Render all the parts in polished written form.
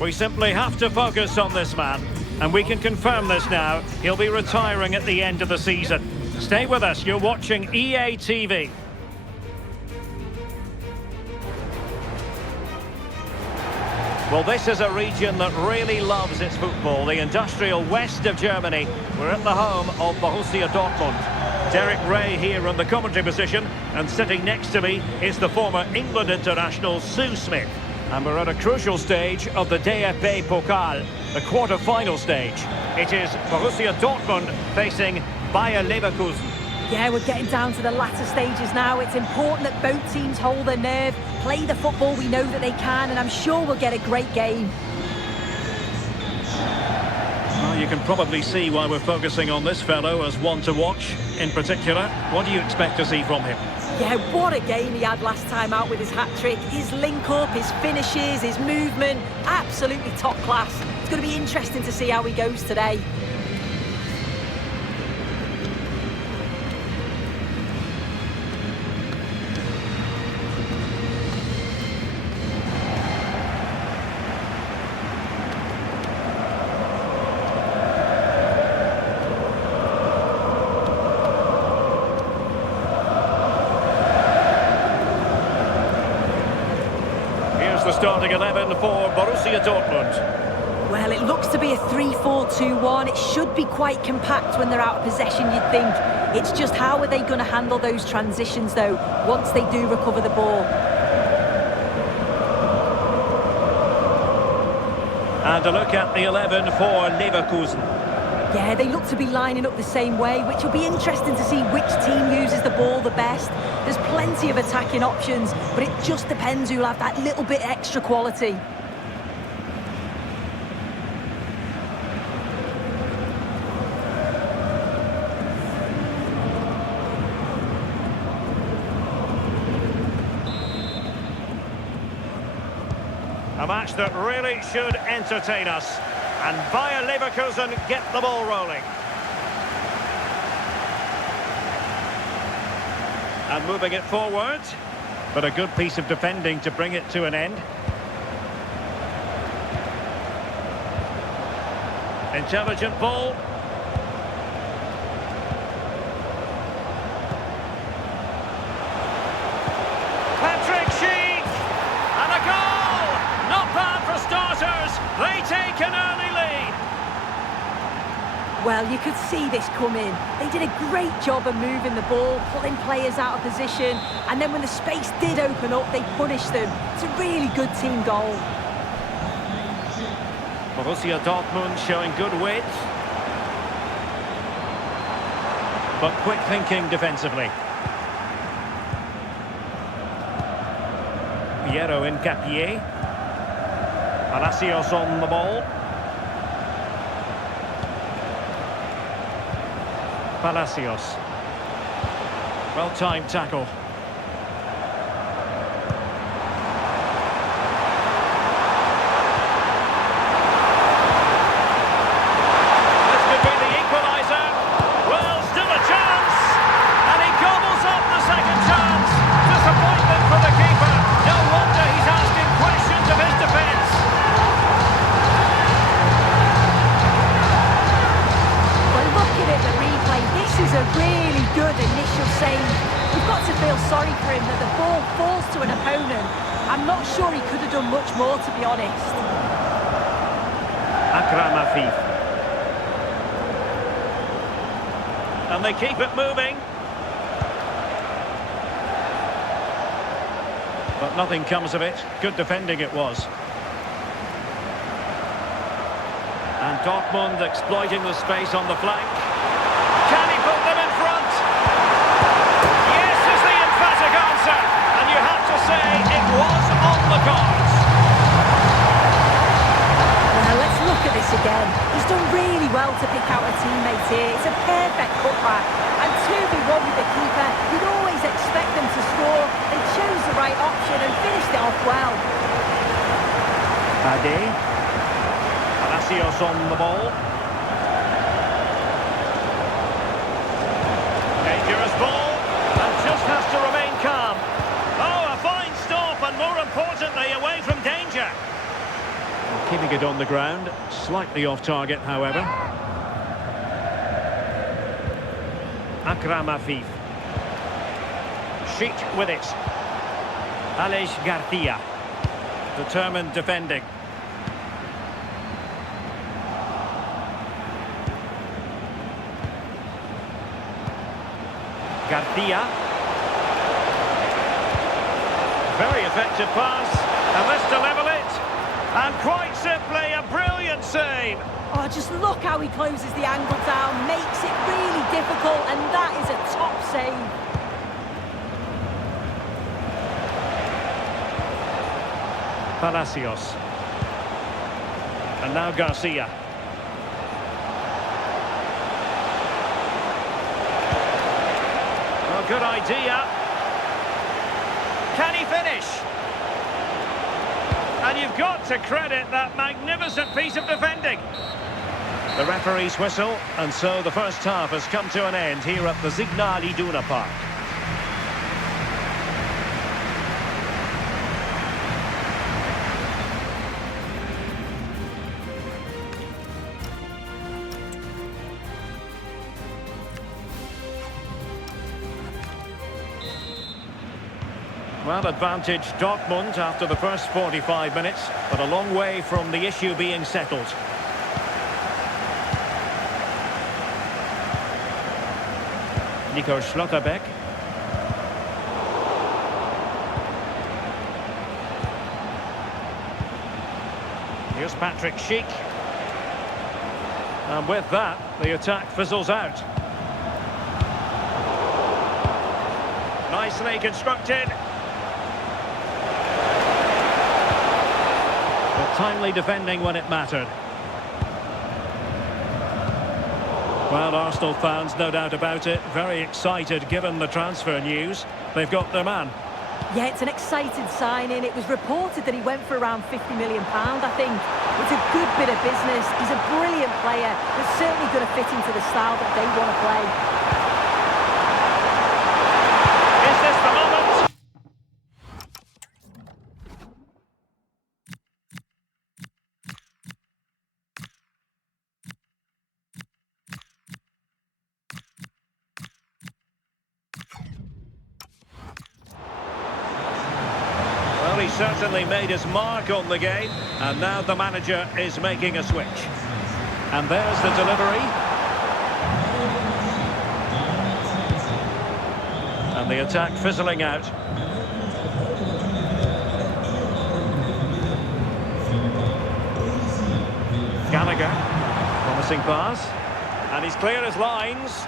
We simply have to focus on this man. And we can confirm this now. He'll be retiring at the end of the season. Stay with us. You're watching EA TV. Well, this is a region that really loves its football, the industrial west of Germany. We're at the home of Borussia Dortmund. Derek Ray here in the commentary position, and sitting next to me is the former England international Sue Smith. And we're at a crucial stage of the DFB Pokal, the quarter-final stage. It is Borussia Dortmund facing Bayer Leverkusen. Yeah, we're getting down to the latter stages now. It's important that both teams hold their nerve, play the football we know that they can, and I'm sure we'll get a great game. Well, you can probably see why we're focusing on this fellow as one to watch. In particular, what do you expect to see from him? Yeah, what a game he had last time out with his hat-trick. His link-up, his finishes, his movement, absolutely top class. It's going to be interesting to see how he goes today. The starting 11 for Borussia Dortmund. Well, it looks to be a 3-4-2-1. It should be quite compact when they're out of possession, you'd think. It's just how are they going to handle those transitions, though, once they do recover the ball. And a look at the 11 for Leverkusen. Yeah, they look to be lining up the same way, which will be interesting to see which team uses the ball the best. There's plenty of attacking options, but it just depends who'll have that little bit extra quality. A match that really should entertain us. And Bayer Leverkusen get the ball rolling. And moving it forward. But a good piece of defending to bring it to an end. Intelligent ball. And a goal! Not bad for starters. They take an early lead. Well, you could see this coming. They did a great job of moving the ball, pulling players out of position, and then when the space did open up, they punished them. It's a really good team goal. Borussia Dortmund showing good width, but quick thinking defensively. Piero Incapié. Palacios on the ball. Palacios. Well-timed tackle. This could be the equaliser. Well, still a chance. And he gobbles up the second chance. Disappointment for the keeper. No wonder he's asking questions of his defence. Well, looking at the replay, this is a really good initial save. We've got to feel sorry for him that the ball falls to an opponent. I'm not sure he could have done much more, to be honest. Akram Afif. And they keep it moving. But nothing comes of it. Good defending it was. And Dortmund exploiting the space on the flank. Can he put them in front? Yes is the emphatic answer. And you have to say it was on the cards. Well, let's look at this again. He's done really well to pick out a teammate here. It's a perfect cutback. And 2v1 with the keeper, you'd always expect them to score. They chose the right option and finished it off well. Ade. Palacios on the ball. Dangerous ball. And just has to remain calm. Oh, a fine stop and more importantly away from danger. Keeping it on the ground, slightly off target, however. Akram Afif. Sheet with it. Aleix Garcia. Determined defending. Garcia. Very effective pass. And this to level it. And quite simply, a brilliant save. Oh, just look how he closes the angle down, makes it really difficult, and that is a top save. Palacios. And now Garcia. Well, good idea. Can he finish? And you've got to credit that magnificent piece of defending. The referee's whistle, and so the first half has come to an end here at the Signal Iduna Park. Well, advantage Dortmund after the first 45 minutes, but a long way from the issue being settled. Nico Schlotterbeck. Here's Patrick Schick. And with that, the attack fizzles out. Nicely constructed. But timely defending when it mattered. Well, Arsenal fans, no doubt about it, very excited given the transfer news. They've got their man. Yeah, it's an exciting signing. It was reported that he went for around £50 million, I think. It's a good bit of business. He's a brilliant player. He's certainly going to fit into the style that they want to play. Is this the moment? He certainly made his mark on the game, and now the manager is making a switch. And there's the delivery. And the attack fizzling out. Gallagher, promising pass. And he's clear as lines.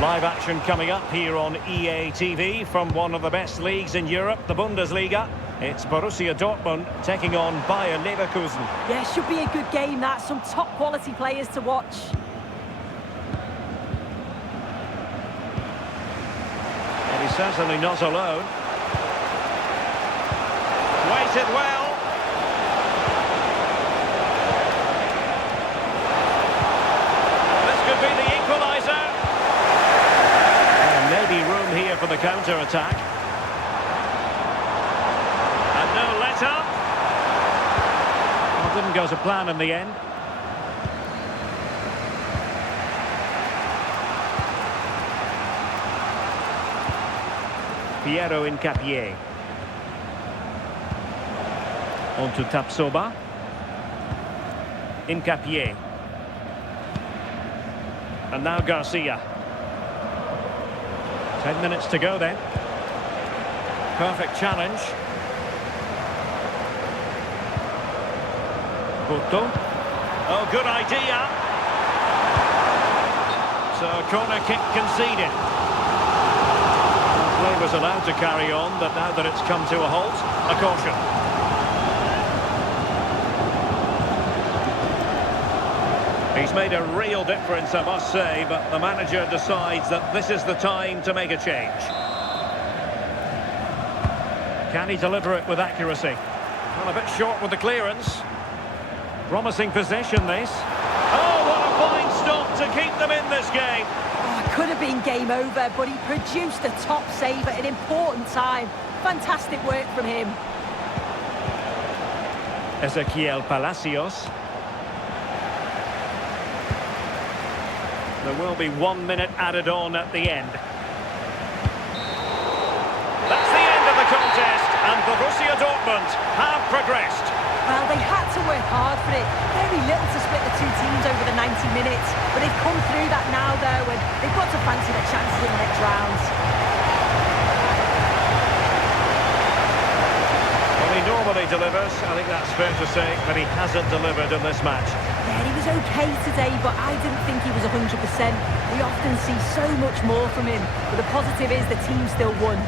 Live action coming up here on EA TV from one of the best leagues in Europe, the Bundesliga. It's Borussia Dortmund taking on Bayer Leverkusen. Yeah, should be a good game, that. Some top quality players to watch. And he's certainly not alone. Waited well. This could be the equaliser. Maybe room here for the counter-attack. And no let-up. Well, didn't go to plan in the end. Piero Incapié. On to Tapsoba. Incapié. And now Garcia. 10 minutes to go then. Perfect challenge. Porto. Oh, good idea. So, corner kick conceded. Play was allowed to carry on, but now that it's come to a halt, a caution. He's made a real difference, I must say, but the manager decides that this is the time to make a change. Can he deliver it with accuracy? Well, a bit short with the clearance. Promising possession, this. Oh, what a fine stop to keep them in this game. Oh, it could have been game over, but he produced a top save at an important time. Fantastic work from him. Ezequiel Palacios. There will be 1 minute added on at the end. That's the end of the contest, and Borussia Dortmund have progressed. Well, they had to work hard for it. Very little to split the two teams over the 90 minutes. But they've come through that now, though, and they've got to fancy their chances in the next rounds. Well, he normally delivers, I think that's fair to say, but he hasn't delivered in this match. Yeah, he was okay today, but I didn't think he was 100%. We often see so much more from him. But the positive is the team still won.